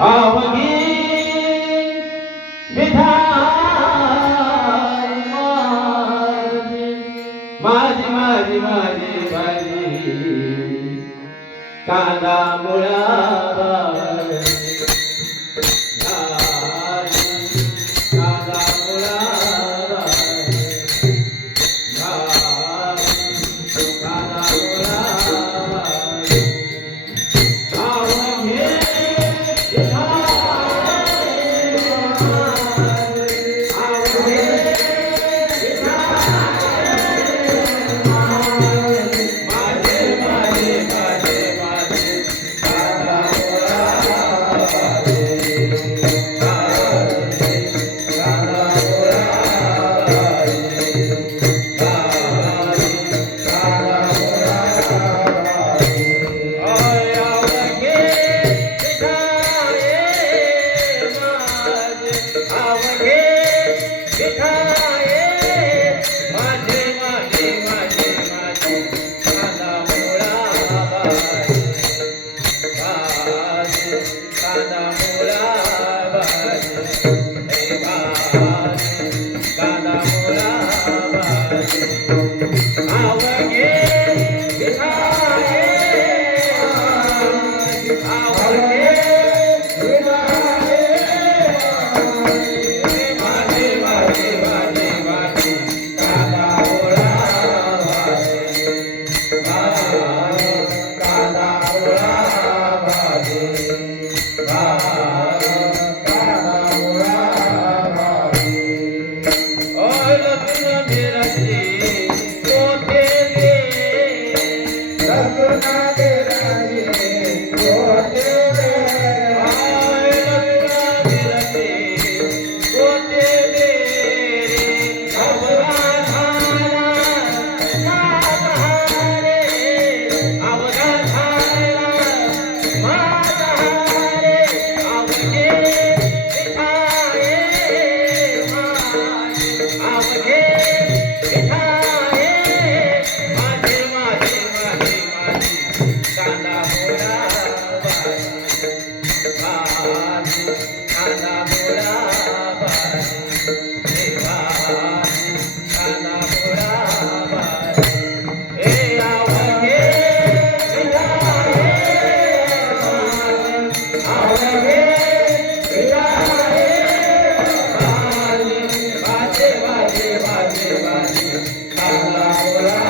आवगी विधान माझी माझी माझी माझी कांदा मुळा ¿verdad?